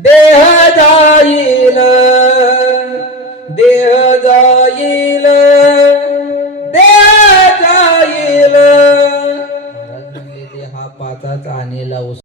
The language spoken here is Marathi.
देह जाईल देह जाईल देह जाईल महाराज देहा पाचाच आणि